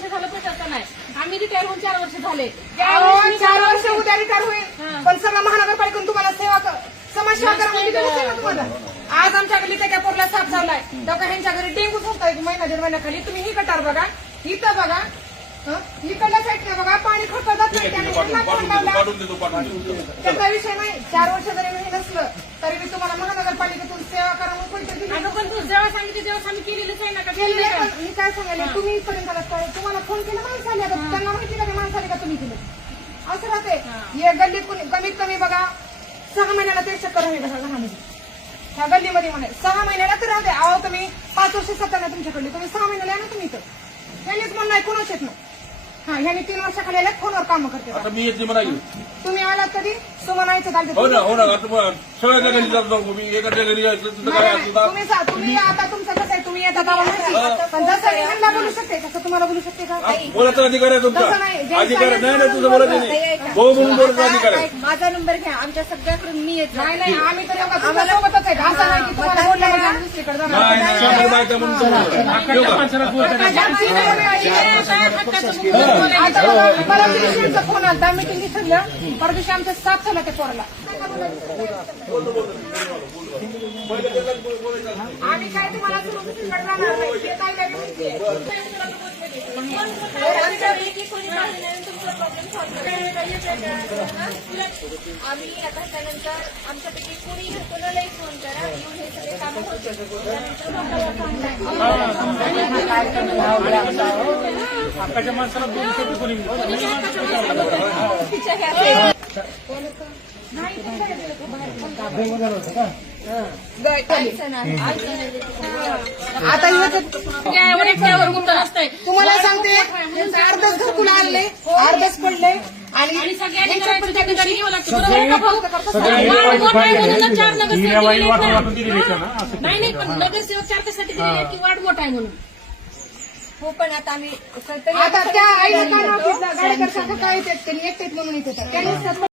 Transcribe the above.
वर्ष झालं प्रशासन आहे आम्ही रिटायर होऊन चार वर्ष झाले. अहो, चार वर्ष उद्या रिटायर होईल. पण सगळं महानगरपालिकेतून तुम्हाला सेवा क- समाजसेवा करा म्हणजे दिलं ना तुम्हाला. आज आमच्या गल्ली त्या पोरला साफ झालाय तेव्हा ह्यांच्या घरी डेंगू होता एक महिना दीड महिन्याखाली तुम्ही ही कटार बघा. इथं बघा. हं? इकडल्या साईडने बघा. पाणी खर्च जात नाही. त्याने ह्यांना फोन लावला. पाठवून देतो पाठवून देतो. त्याचा विषय नाही. चार वर्ष जरी मी नसलं तरी मी तुम्हाला महानगरपालिकेतून सेवा करा म्हणून कोणतं दिलं अगं पण तू जेव्हा सांगितलं तेव्हा आम्ही केलेलंच आहे ना का? मी काय सांगायला तुम्ही इथपर्यंत आलात काय तुम्हाला फोन केला माणसं आली आता. त्यांना माहिती का? ते माणसं आली का तुम्ही केलं असं राहते हे. गल्लीत कुणी कमीत कमी बघा सहा महिन्याला ते चक्कर आहे बघा घरामध्ये ह्या गल्लीमध्ये म्हणे सहा महिन्याला तर राहते अहो तुम्ही पाच वर्ष सत्ता तुमच्याकडली. तुम्ही सहा महिन्याला या ना तुम्ही इथं. ह्यानेच म्हणणं आहे कोणाच येत नाही. हा ह्याने तीन वर्षाखाली आले फोनवर काम करते आता मी येते म्हणा. तुम्ही आलात कधी सुमनायचं चालते. हो ना हो ना आता मग सगळ्याच्या घरी जातो मी. एकाच्या घरी जायचं तुझं काय तुम्ही सा- तुम्ही आता तुमचं कसं आहे तुम्ही येतात आम्हाला माहिती. पण जसं मी ह्यांना बोलू शकते तसं तुम्हाला बोलू शकते का? बोलायचा अधिकार आहे तुमचा. तसं नाही. जे अधिकार आहे. नाही नाही तुझं सांगितलं बोलायचं नाही भाऊ म्हणून बोलायचा अधिकार आहे. माझा नंबर घ्या आमच्या सगळ्याकडून मी येत नाही नाही आम्ही तर एवढं तुमच्या सोबतच आहे. असं नाही की तुम्हाला बोललं आम्ही दुसरीकडे. जाणार. नाही आमचा फोन आला मीटिंग विसरलं परवा दिवशी आमचं साफ झालं त्या पोराला. आम्ही काय तुम्हाला नाही. हे काय काय माहिती आहे. आम्ही आता त्यानंतर आमच्यापैकी कोणी कोणालाही फोन करा. येऊन हे सगळे कामं माणसाला आता हे तुम्हाला सांगते अर्धच आणले अर्धच पडले. आणि नाही नाही पण नगरसेवक चार दिलेले की वाढ मोठा आहे म्हणून. हो पण आता आम्ही आता त्या आईला काय काय म्हणून येत होता त्यांनी